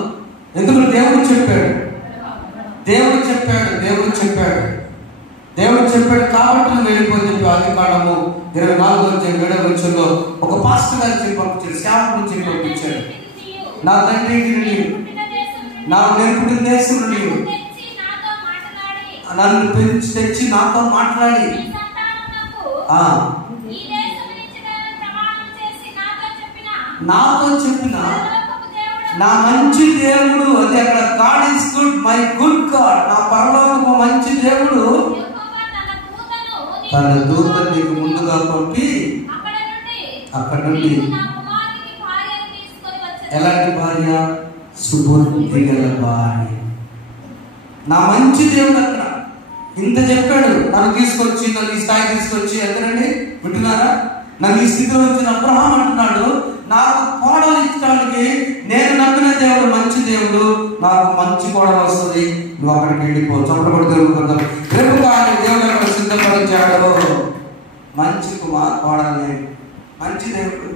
ఎందుకంటే దేవుడు చెప్పాడు, దేవుడు చెప్పాడు, దేవుడు చెప్పాడు, దేవుడు చెప్పాడు కాబట్టి నువ్వు వెళ్ళిపోయి చెప్పి ఆదికాండము 24:7 ఒక పాస్టర్ గారు చెప్పి పంపించాడు, సేవకుడు చెప్పి పంపించాడు. నా తండ్రి నాకు నేను పుట్టిన దేశం నుండి నన్ను పెంచి తెచ్చి నాతో మాట్లాడి నాతో చెప్పిన నా మంచి దేవుడు, అది అక్కడ God is good, my good God, నా పరలోకము మంచి దేవుడు తన దూత నీకు ముందుగా పంపి అక్కడ నుండి ఎలాంటి భార్య? సుబుద్ధి గల భార్య. నా మంచి దేవుడు అక్కడ ఇంత చెప్పాడు, నన్ను తీసుకొచ్చి నన్ను ఈ స్థాయి తీసుకొచ్చి, ఎంతనండి వింటున్నారా? నన్ను ఈ స్థితిలో వచ్చిన అబ్రహాం అంటున్నాడు, నాకు కోడలు ఇచ్చడానికి నేను నమ్మిన దేవుడు మంచి దేవుడు, నాకు మంచి కోడలు వస్తుంది, నువ్వు అక్కడికి వెళ్ళిపో. చప్పటి దేవుడు రేపు కానీ దేవుడు అక్కడ సిద్ధపరిచాడు. మంచి కోడలే మంచి దేవుడు.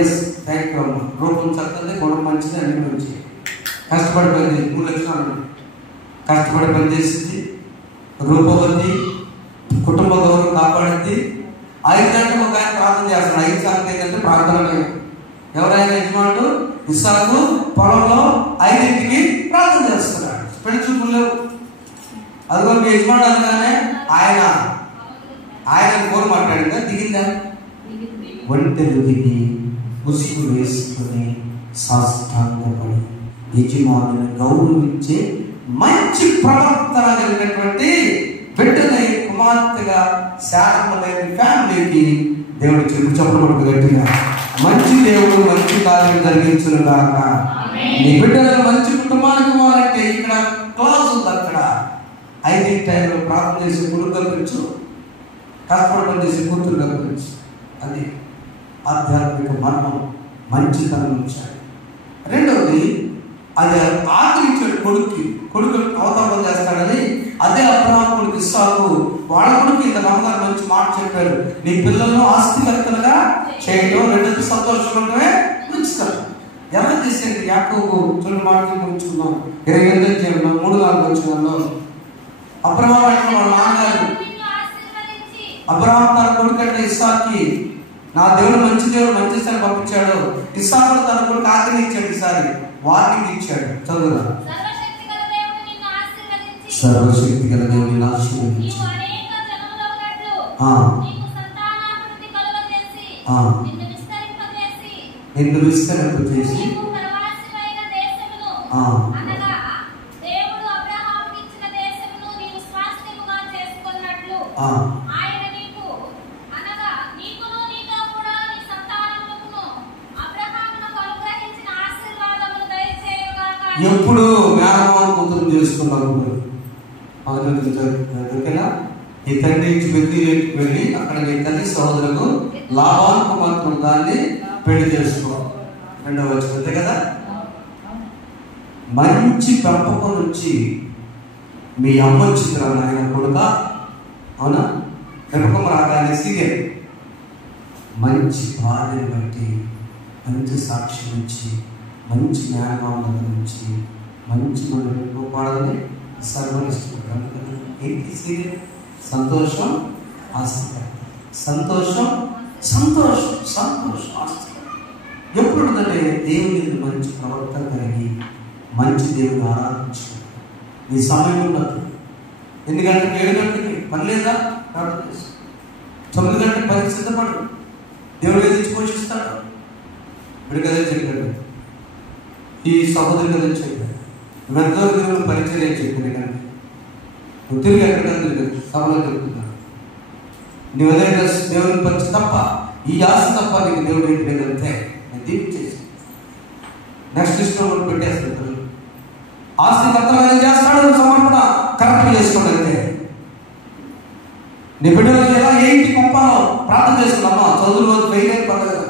ఎస్, థ్యాంక్ యూ అమ్మ. రూపం చక్కది, గుణం మంచిది, అన్ని మంచి. కష్టపడి పని 3 లక్షలు కష్టపడి పనిచేసింది, రూపవతి, కుటుంబ గౌరవం కాపాడింది. 5 గంటలకు ఒక ఆయన ప్రార్థన చేస్తాడు. 5 సార్లు ఏంటంటే ప్రార్థన. ఎవరైనా యజమానుడు ఇస్సాకు పొలంలో 5ంటికి ప్రార్థన చేస్తున్నాడు. పెళ్లి చూపులు లేవు. అదిగో మీ యజమానుడు అనగానే ఆయన ఫోన్ మాట్లాడిందా? దిగిందా? ఒంటెలు దిగి ముసుగు వేసుకుని సాష్టాంగపడి యజమానుని గౌరవించే మంచి ప్రవర్తన కలిగినటువంటి బిడ్డలై కుమార్తెగా శాఖలైన ఫ్యామిలీకి దేవుడు చెప్పబడుకు గట్టిగా మంచి దేవుడు మంచి కార్యం జరిగించును గాక. నీ బిడ్డలకు మంచి కుటుంబానికి ఇవ్వాలంటే ఇక్కడ క్లాస్ ఉంది. అక్కడ 5 టైంలో ప్రార్థన చేసి కొడుకు కల్పించు, కష్టపడి పనిచేసి కూతురు కల్పించు. అది ఆధ్యాత్మిక మర్మం, మంచితనం ఇచ్చాడు. రెండవది, అది ఆదరించాడు కొడుకు అవతారం చేస్తాడని. అదే అబ్రహాం కొడుకు ఇస్సాకు, వాళ్ళ కొడుకు ఇంత నమ్మకాన్ని మంచి మాట చెప్పారు, నీ పిల్లలను ఆస్తికర్తలుగా చేయడం, రెండోది సంతోషంగా ఉండడమే ఉంచుతారు. ఎలా చేసేది? యాకోబు చూడండి మాట ఉంచుకున్నాం 28:3-4 వచ్చిన అబ్రహాం అంటే వాళ్ళ నాన్నగారు, అబ్రహాం తన కొడుకు అంటే ఇస్సాకి, నా దేవుడు మంచి దేవుడు మంచి స్థానం పంపించాడు. ఇస్సాకు తన కొడుకు ఆజ్ఞ ఇచ్చాడు, ఈసారి వార్నింగ్ ఇచ్చాడు. చదువురా. సర్వశక్తి గల దేవుని ఆశీర్వదించి నిన్ను విస్తరింపజేసి ఎప్పుడు మేనమామ కూతురు చేసుకున్నప్పుడు ఓకేనా? ఈ తండ్రి నుంచి బెత్లెహేముకి వెళ్ళి అక్కడ నీ తల్లి సహోదరులకు లాబానుకు మాత్రం దాన్ని పెళ్లి చేసుకో. 2వ వచనం అంతే కదా. మంచి పెంపకం నుంచి మీ అమ్మ వచ్చిందిరా నాయన కొడుక, అవునా? పెంపకం రాగానే సీరియల్ మంచి భార్యను బట్టి మంచి సాక్ష్యం ఇచ్చి మంచి జ్ఞానవంతుల నుంచి మంచి ఎక్కువ పాడదని సర్వనిష్టం. ఏంటి సీరియల్? సంతోషం, ఆస్తి. సంతోషం, సంతోషం, సంతోషం, ఆస్తి. ఎప్పుడు ఉందంటే దేవుని మంచి ప్రవర్తన కలిగి మంచి దేవుని ఆరాధించు. నీ సమయం ఉండదు. 8 గంటలకు 7 గంటలకి పని లేదా? ప్రార్థన చేసి 9 గంటలకు పనికి సిద్ధపడు. దేవుడు ఏది పోషిస్తాడు. ఇప్పుడు కదా చెప్పాడు, ఈ సహోదరి కదా చెప్పాడు, నువ్వెంతో దేవుని పరిచయం చెప్పింది. కానీ నువ్వు తిరిగి ఎక్కడికైనా తిరిగి సభలో చెప్తున్నాను. నువ్వు ఏదైనా దేవుని పరిచయం తప్ప, ఈ ఆస్తి తప్ప నీకు దేవుడు ఏంటి లేదంటే నేను దీపించేసి నెక్స్ట్ ఇష్టం పెట్టేస్తాడు. ఆస్తి కర్తగా చేస్తాడు, సమర్పణ కరెక్ట్ చేసుకోండి. నీ బిడ్డలకి ఎలా ఏంటి పంపాలో ప్రార్థన చేసుకున్నామా? చదువులో ఫెయిల్ అయిన పర్లేదు,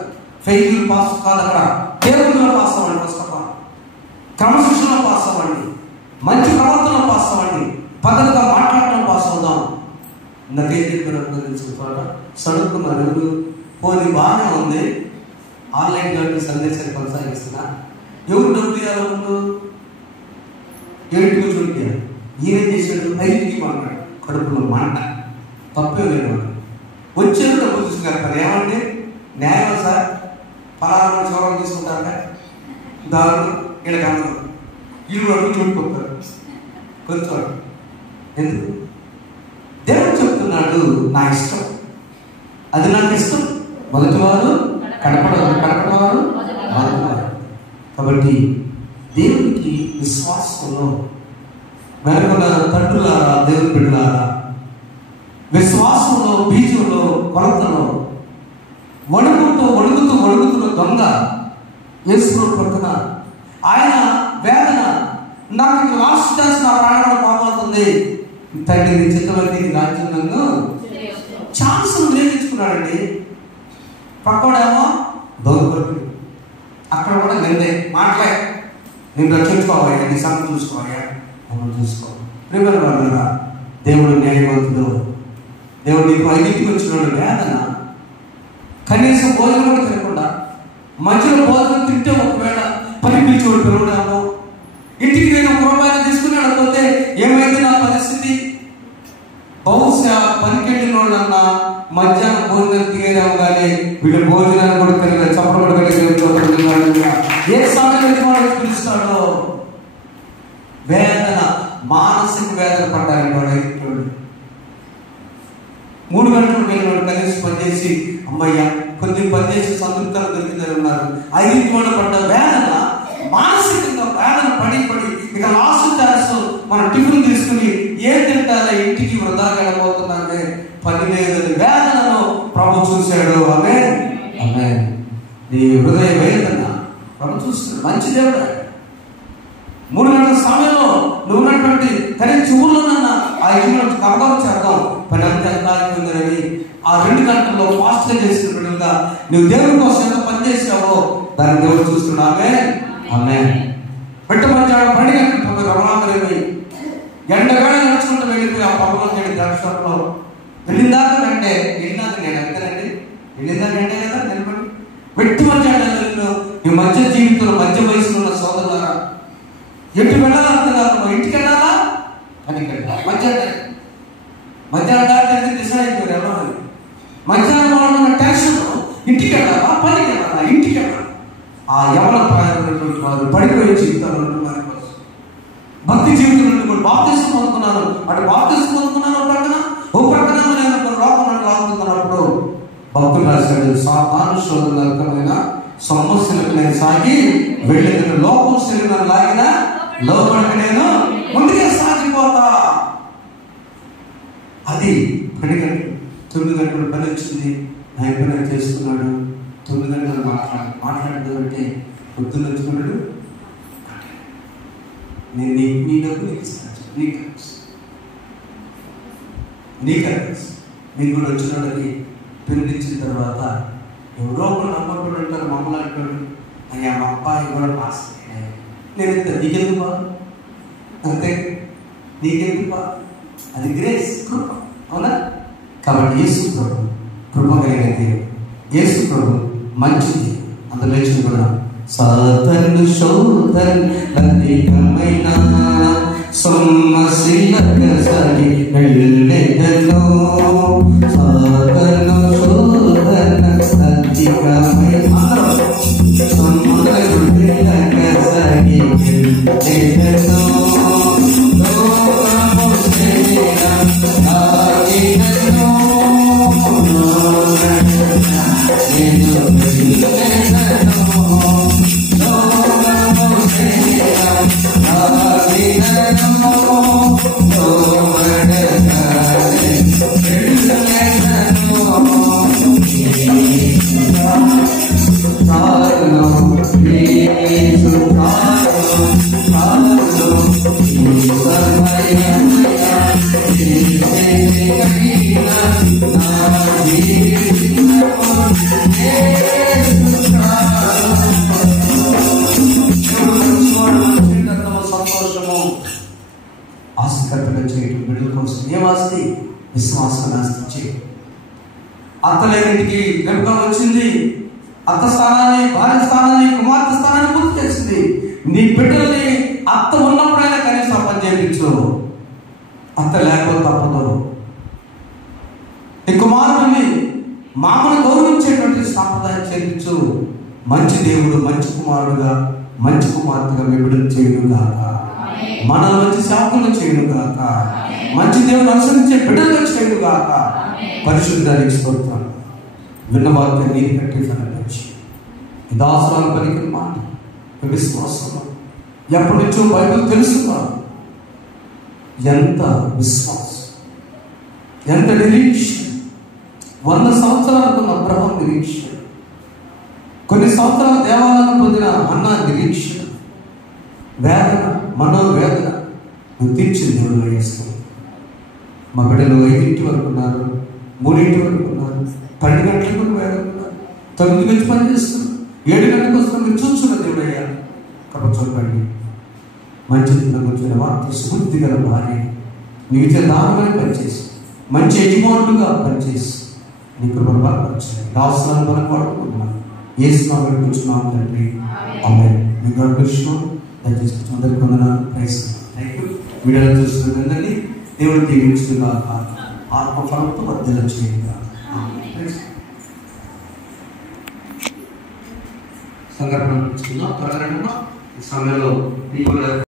ఫెయిల్ పాస్ కాదు. అక్కడ దేవుడిలో పాస్ అవ్వండి. ఫస్ట్ ఆఫ్ ఆల్ క్రమశిక్షణలో పాస్ అవ్వండి, మంచి ప్రవర్తనలో పాస్ అవ్వండి, పద్ధతిగా మాట్లాడటం పాస్ అవుదాం. నాకేం చెప్పారు తెలుసుకోవాల చదువుకున్నారు, పోనీ బాగానే ఉంది, ఆన్లైన్ కాబట్టి సందేశాన్ని కొనసాగిస్తున్నా. ఎవరు డబ్బు ఇవ్వాలి? ముందు 7 చూడాలి. ఈయన చేసాడు 5కి మాట్లాడు, కడుపులో మంట, తప్పే లేదు. వచ్చేది డబ్బు తీసుకున్నారు. ఏమంటే న్యాయం సార్, పలానా చోరం తీసుకుంటారా? దారులు వీళ్ళకి అందరు ఇల్లు అడుగు చూడుకుంటారు. కొంచెం ఎందుకు? దేవుడు చెప్తున్నాడు, నా ఇష్టం, అది నాకు ఇష్టం. మొదటివారు కడపడవారు, కడపడవారు మొదటివారు. కాబట్టి దేవునికి విశ్వాసంలో వెనుకల తండ్రులారా, దేవుని బిడ్డలారా, విశ్వాసంలో, బీజంలో, కొలతలో వణుకుతున్న దొంగ యేసు పక్కన ఆయన వేదన, నాకు లాస్ట్ ఛాన్స్, నా ప్రాణాలు బాగుంటుంది, తండ్రి నీ చిత్తమైతే రాజ్యం నన్ను ఛాన్స్ వినియోగించుకున్నాడండి. పక్కోడేమో దొంగ, అక్కడ కూడా నిందే మాట్లాడే, నేను రక్షించుకోవాలయ్యా, నీ సంగతి చూసుకోవాలయ్యా, మనం చూసుకోవాలి. ప్రేమల వల్ల దేవుడు న్యాయవంతుడు. దేవుడు నీకు 5కి వచ్చినాడు. వేదన కనీసం భోజనం కూడా తినకుండా, మధ్యలో భోజనం తింటే ఒకవేళ పనిపించోడు పిలవడాము, ఇంటికి నేను రూపాయలు తీసుకున్నాడు పోతే ఏమైంది నా పరిస్థితి? బహుశా పనికెళ్ళిన వాళ్ళన్నా మధ్యాహ్నం భోజనం తీయడం కానీ వీళ్ళు భోజనాన్ని కూడా తెలియదు. చప్పట్లు కలిగి ఏ సమయంలో వాడు పిలుస్తాడో వేదన, మానసిక వేదన పడ్డారండి వాడు. 3 గంటలు వెళ్ళిన కనీసం పనిచేసి అమ్మయ్య కొద్దిగా పనిచేసి సంతృప్తిగా దొరికిందని ఉన్నారు. 5కి వాడు పడ్డ వేదన, మానసికంగా వేదన పడి ఇక లాస్ట్ ఛాన్స్ మనం టిఫిన్ తీసుకుని ఏం తింటారా, ఇంటికి వృధాగా వెళ్ళబోతున్నానే, పని లేదని వేదనను ప్రభు చూశాడు. ఆమేన్, ఆమేన్. నీ హృదయ వేదన ప్రభు చూస్తున్నాడు. మంచి దేవుడు. 3 గంటల సమయంలో నువ్వు ఉన్నటువంటి కనీసం ఊళ్ళోనన్నా ఆ ఇంట్లో కమకం చేద్దాం, పని అంతా ఎంత ఆగిపోయిందని ఆ 2 గంటల్లో ఫాస్ట్గా చేసిన బిడ్డలుగా నువ్వు దేవుడి కోసం ఎంత పని చేసావో దాన్ని దేవుడు చూస్తున్నాడు. ఆమేన్, ఆమేన్. పెట్ట మధ్యాహ్నం 12 గంటలకు రమణామరేమి ఎండగానే నడుచుకుంటూ వెళ్ళిపోయి ఆ పర్వతం దర్శనంలో వెళ్ళిందాక వెంటే వెళ్ళినాక నేను అంతేనండి, వెళ్ళిందాక వెంటే కదా నిలబడి పెట్టి మధ్యాహ్నంలో ఈ మధ్య జీవితంలో మధ్య వయసులో ఉన్న సోదరులారా, ఎటు వెళ్ళాలంటున్నారు? ఇంటికి వెళ్ళాలా, పనికి వెళ్ళాలి. మధ్యాహ్నం దాటి డిసైడ్ అయిపోయారు ఎవరు? మధ్యాహ్నం వాళ్ళు ఉన్న టెన్షన్, ఇంటికి వెళ్ళాలా, పనికి వెళ్ళాలా, ఇంటికి వెళ్ళాలి. ఆ యవన ప్రాయమైనటువంటి వారు పడిపోయే జీవితాలు భక్తి జీవితం నుండి కూడా బాప్తిస్మం పొందుకున్నాను, అటు బాప్తిస్మం పొందుకున్నాను ప్రక్కన, ఓ ప్రక్కన నేను లోకం నుండి లాగుతున్నప్పుడు భక్తులు రాశాడు, సాతాను శోధనకమైన సమస్యలకు నేను సాగి వెళ్ళేది, లోకం శరీరం లాగిన లోపలికి నేను ముందుకే సాగిపోతా. అది 10 గంటలు 9 గంటలు పని వచ్చింది, నైపుణ్యం చేసుకున్నాడు. 9 గంటలు మాట్లాడదు అంటే పొద్దున్న వచ్చుకున్నాడు, నేను నీ డబ్బు నీకు ఇస్తాను, నీకు కూడా వచ్చినాడని పిలిపించిన తర్వాత ఎవరో ఒకరు నమ్మకం అంటారు, మమ్మల్ని అంటాడు, అయ్యా మా అబ్బాయి కూడా పాస్ అయ్యాయి, నేను ఇంత నీకెందుకు అంతే, నీకెందుకు? అది గ్రేస్, కృప, అవునా? కాబట్టి యేసు ప్రభు కృప కలిగిన దేవుడు, యేసు ప్రభు మంచిది. అందులో కూడా సాధను శోధన్ అధికమైన సొమ్మశిలక సరి వెళ్ళెదను. సాధను శోధన అధికమైన సొమ్మశిలక సరి వెళ్ళెదను. ఆస్తికర్తగా చేయటం బిడ్డల కోసం ఏం ఆస్తి? విశ్వాసం ఆస్తి చేయ. అత్తలేనింటికి గర్భం వచ్చింది, అత్త స్థానాన్ని, భార్య స్థానాన్ని, కుమార్తె స్థానాన్ని పూర్తి చేసింది. నీ బిడ్డల్ని అత్త ఉన్నప్పుడైనా కనీసం పని చేయించు. అత్త లేకపోతే తప్పదు. నీ కుమారుడిని మామను గౌరవించేటువంటి సాంప్రదాయం చేయించు. మంచి దేవుడు మంచి కుమారుడుగా మంచి కుమార్తెగా మీ బిడ్డలు చేయను గాక. మనల్ని మంచి సేవకులను చేయను గాక. మంచి దేవుని అనుసరించే బిడ్డలుగా చేయను గాక. పరిశుద్ధానికి స్తోత్రం. విన్న వాక్యం నీరు కట్టి ఫలించి దాసరాలు పలికిన మాట విశ్వాసం. ఎప్పటి నుంచో బైబిల్ తెలుసుకున్నారు. ఎంత విశ్వాసం, ఎంత నిరీక్షణ. 100 సంవత్సరాలకు అబ్రహాం నిరీక్షణ, కొన్ని సంవత్సరాల దేవాలయం పొందిన అన్న నిరీక్షణ, వేదన, మనోవేదన నువ్వు తీర్చిన దేవుడు వేస్తావు. మా బిడ్డలు 5 వరకు ఉన్నారు, 3 వరకు ఉన్నారు, 12 గంటలకు వేదన ఉన్నారు, 9 గంటలు పని చేస్తున్నారు, 7 గంటలకు వస్తున్నారు. మీరు చూస్తున్న దేవుడు అయ్యా కాబట్టి చూడండి. మంచి వచ్చిన వార్త స్ఫూర్తి గల భార్య నీతో దారుణంగా పనిచేసి మంచి యజమానులుగా పనిచేసి నీ కృపను బలపరచాలి. దాసరాలు మనకు వాడుకుంటున్నాను. ఏ స్నానం కూర్చున్నాం తండ్రి. ఆమేన్. మీ కృష్ణ దయచేసి అందరికీ వందనాలు. Thank you. వీడియోలు చూస్తున్నదండి దేవుడు దీవించుగా ఆత్మఫలంతో వర్ధనం చేయంగా. సంఘటన త్వరగా ఈ సమయంలో